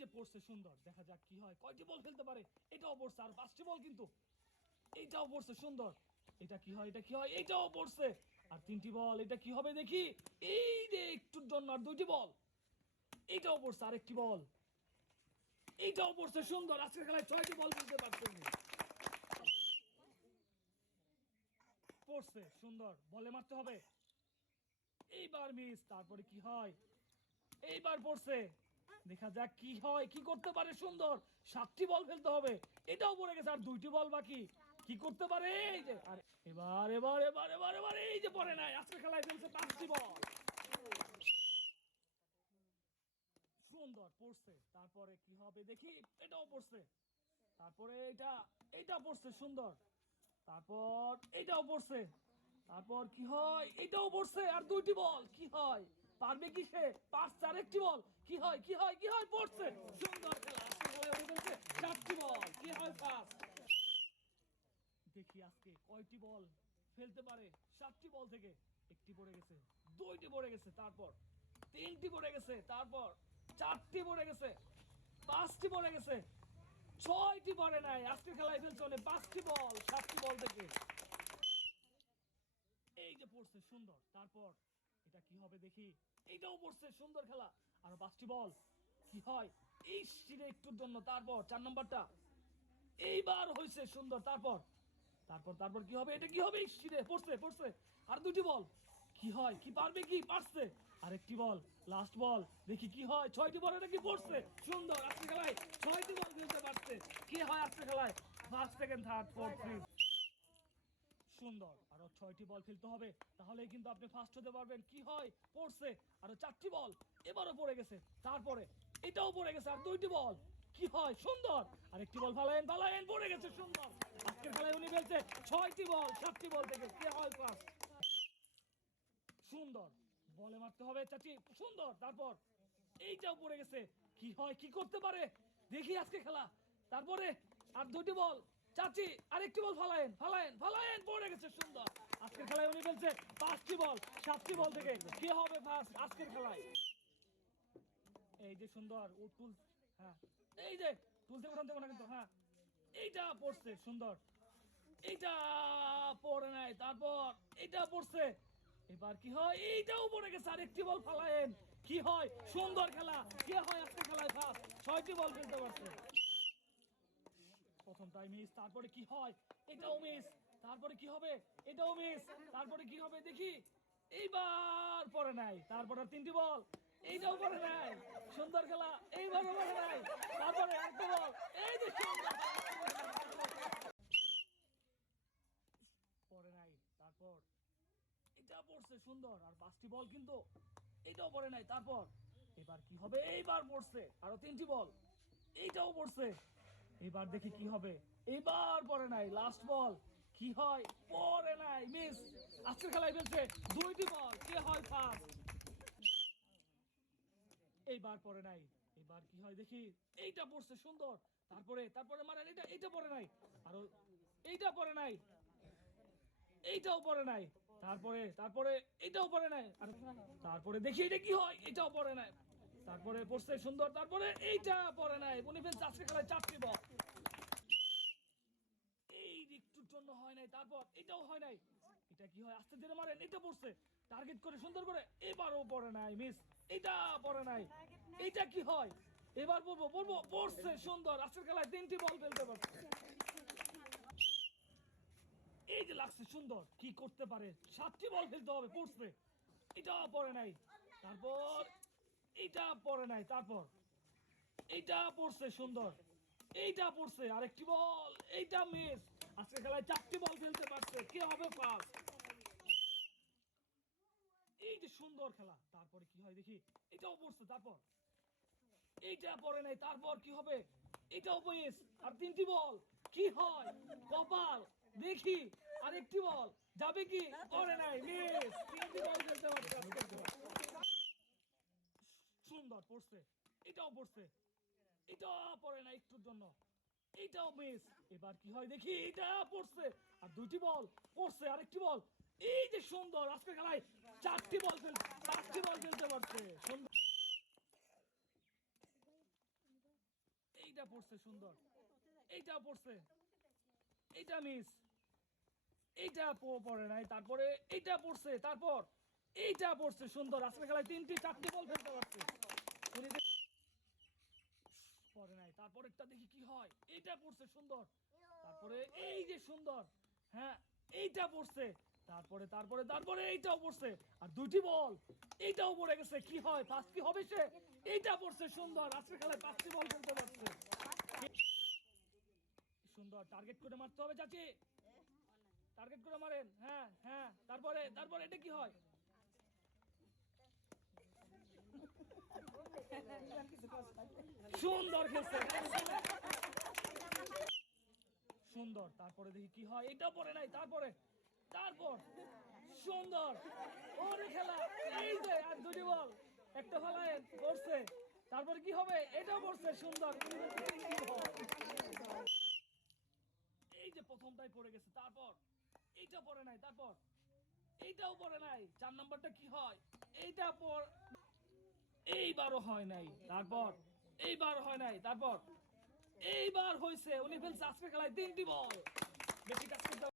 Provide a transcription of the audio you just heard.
যে পড়ছে সুন্দর, দেখা যাক কি হয়, কয়টি বল ফেলতে পারে। এটাও পড়ছে, আর 5টি বল কিন্তু। এইটাও পড়ছে সুন্দর, এটা কি হয়, এটা কি হয়, এটাও পড়ছে, আর 3টি বল। এটা কি হবে দেখি, এই যে একটুর জন্য আর 2টি বল। এইটাও পড়ছে, আরেকটি বল। এইটাও পড়ছে সুন্দর, আজকের খেলায় 6টি বল ফেলতে পারছে। পড়ছে সুন্দর, বলে মারতে হবে। এইবার মিস, তারপরে কি হয়, এইবার পড়ছে, দেখা যাক কি হয়, কি করতে পারে সুন্দর। 7টি বল ফেলতে হবে, এটাও পড়ে গেছে, আর 2টি বল বাকি। কি করতে পারে, এই যে আর এবার এবার এবার এবার এবার এই যে পড়ে নাই, আজকে খেলায় ফেলছে 5টি বল। সুন্দর পড়ছে, তারপরে কি হবে দেখি, এটাও পড়ছে, তারপরে এটা, এটা পড়ছে সুন্দর, তারপর এটাও পড়ছে, তারপর কি হয়, এটাও পড়ছে, আর 2টি বল। কি হয়, পারবে কি সে, পারছে, আরেকটি বল। কি হয়, কি হয়, কি হয়, পড়ছে সুন্দর। খেলা আজকে খেলায় উঠে ফেলছে 4টি বল। কি হয় ফার্স্ট, দেখি আজকে কয়টি বল ফেলতে পারে। 7টি বল থেকে 1টি পড়ে গেছে, 2টি পড়ে গেছে, তারপর 3টি পড়ে গেছে, তারপর 4টি পড়ে গেছে, 5টি পড়ে গেছে, 6টি পড়ে নাই। আজকে খেলায় ফেলছে অনেক, 5টি বল 7টি বল থেকে। এই যে পড়ছে সুন্দর, তারপর এটা কি হবে দেখি, এইটাও পড়ছে সুন্দর। খেলা আরো 5টি বল। কি হয়, এই সিরে একটুর জন্য, তারপর 4 নম্বরটা এইবার হয়েছে সুন্দর, তারপর তারপর তারপর কি হবে, এটা কি হবে, সিরে পড়ছে পড়ছে, আর 2টি বল। কি হয়, কি পারবে, কি পারছে, আরেকটি বল, লাস্ট বল, দেখি কি হয়। 6টি বল, এটা কি পড়ছে সুন্দর। আজকে খেলায় 6টি বল খেলতে পারছে। কি হয় আজকে খেলায়, first, second, third, fourth, fifth. সুন্দর, আরো 6টি বল খেলতে হবে, তাহলেই কিন্তু আপনি ফার্স্ট হতে পারবেন। কি হয়, পড়ছে, আরো 4টি বল, এবারও পড়ে গেছে, তারপরে এটাও পড়ে গেছে, আর 2টি বল। কি হয়, সুন্দর, আরেকটি বল, ফালায়েন ফালায়েন, পড়ে গেছে সুন্দর। আজকের খেলায় উনি ফেলছে 6টি বল 7টি বল থেকে। কি হয় ফার্স্ট, সুন্দর, বলে মারতে হবে চাচি, সুন্দর, তারপর এইটাও পড়ে গেছে। কি হয়, কি করতে পারে দেখি আজকে খেলা, তারপরে আর 2টি বল। চাচি আরেকটি বল, ফালায়েন ফালায়েন ফালায়েন, পড়ে গেছে সুন্দর। আজকের খেলায় উনি ফেলছে 5টি বল 7টি বল থেকে। কি হবে ফার্স্ট আজকের খেলায়, এই যে সুন্দর উঠুল, হ্যাঁ এই যে তুলতে উঠান দেবো না কিন্তু, হ্যাঁ এইটা পড়ছে সুন্দর, এইটা পড়ে নাই, তারপর এইটা পড়ছে। এবার কি হয়, এইটাও পড়ে গেছে, আরেকটি বল, ফালায়েন। কি হয়, সুন্দর খেলা। কি হয় আজকে খেলায় ফার্স্ট 6টি বল খেলতে পারছে। প্রথমটাই মিস, তারপরে কি হয়, এটাও মিস, তারপরে কি হবে, এটাও মিস, তারপরে কি হবে দেখি, এইবার পড়ে নাই, তারপরে 3টি বল, এইটাও পড়ে নাই, সুন্দর খেলা, এইবারও পড়ে নাই, তারপরে আরেকটা বল, এই যে সুন্দর, পড়ে নাই, তারপর এটা পড়ছে সুন্দর, আর 5টি বল কিন্তু, এটাও পড়ে নাই, তারপর এবার কি হবে, এইবার পড়ছে, আরো 3টি বল, এইটাও পড়ছে। এবার দেখি কি হবে, এবার পড়ে নাই, লাস্ট বল। কি হয়, পড়ে নাই, মিস। আজকের খেলায় ফেলছে 2টি বল। কি হয় ফার্স্ট, এইবার পড়ে নাই, এবার কি হয় দেখি, এইটা পড়ছে সুন্দর, তারপরে তারপরে মারেন, এটা এটা পড়ে নাই, আরো এইটা পড়ে নাই, এইটাও পড়ে নাই, তারপরে তারপরে এটাও পড়ে নাই, আর তারপরে দেখি এটা কি হয়, এটাও পড়ে নাই, তারপরে পড়ছে সুন্দর, তারপরে এইটা পড়ে নাই। উনি ফেলছে আজকে খেলায় 4টি বল। এই একটুর জন্য হয় নাই, তারপর এটাও হয় নাই, এটা কি হয়, আস্তে ধীরে মারেন, এটা পড়ছে, টার্গেট করে সুন্দর করে, এবারও পড়ে নাই, মিস। এটা পড়ে নাই, এটা কি হয়, এবার পড়বো পড়বো, পড়ছে সুন্দর। আজকের খেলায় 3টি বল ফেলতে পারছে। এই যে লাগছে সুন্দর, কি করতে পারে, 7টি বল ফেলতে হবে, পড়ছে, এটা পড়ে নাই, তারপর এটা পড়ে নাই, তারপর এইটা পড়ছে সুন্দর, এইটা পড়ছে, আরেকটি বল, এইটা মিস। আজকে খেলায় 4টি বল ফেলতে পারছে। কে হবে ফার্স্ট, এই যে সুন্দর খেলা, তারপরে কি হয় দেখি, এটাও পড়ছে, তারপর এইটা পড়ে নাই, তারপর কি হবে, এটাও মিস, আর 3টি বল। কি হয়, কপাল, দেখি আরেকটি বল যাবে কি, পড়ে নাই, মিস। 3টি বল খেলতে পারছে আজকের খেলা। সুন্দর পড়ছে, এটাও পড়ছে, এটা পড়ে না একটুর জন্য, এটাও মিস। এবার কি হয় দেখি, এটা পড়ছে, আর 2টি বল পড়ছে, আরেকটি বল। এই যে সুন্দর, আজকে খেলায় 4টি বল ফেলতে, 5টি বল ফেলতে পারছে সুন্দর। এইটা পড়ছে সুন্দর, এইটা পড়ছে, এইটা মিস, এইটা পড়ে নাই, তারপরে এইটা পড়ছে, তারপর এইটা পড়ছে সুন্দর। আজকে খেলায় 3টি 4টি বল ফেলতে পারছে, উনি পড়ে নাই। তারপর একটা দেখি কি হয়, এইটা পড়ছে সুন্দর, তারপরে এই যে সুন্দর, হ্যাঁ এইটা পড়ছে, তারপরে তারপরে তারপরে এইটাও পড়ছে, আর 2টি বল এইটাও পড়ে গেছে। কি হয়, ফার্স্ট কি হবে সে? এইটা পড়ছে সুন্দর। আজকে খেলায় 5টি বল ফেলতে পারছে সুন্দর। টার্গেট করে মারতে হবে চাচি, টার্গেট করে মারেন। হ্যাঁ হ্যাঁ, তারপরে তারপরে এটা কি হয়? সুন্দর খেলছে, সুন্দর। তারপরে দেখি কি হয়, এটা পড়ে নাই, তারপরে তারপর সুন্দর, ওরে খেলা, এই যে আর 2টি বল, একটা ফেলায় করছে, তারপরে কি হবে, এটাও করছে সুন্দর। এই যে প্রথমটাই পড়ে গেছে, তারপর এইটা পড়ে নাই, তারপর এইটাও পড়ে নাই, 4 নাম্বারটা কি হয়, এইটা এইবারও হয় নাই, তারপর এইবার হয় নাই, তারপর এইবার হয়েছে। উনি ফেলছে আজকে খেলায় 3টি বল, বেশি কাজ করতে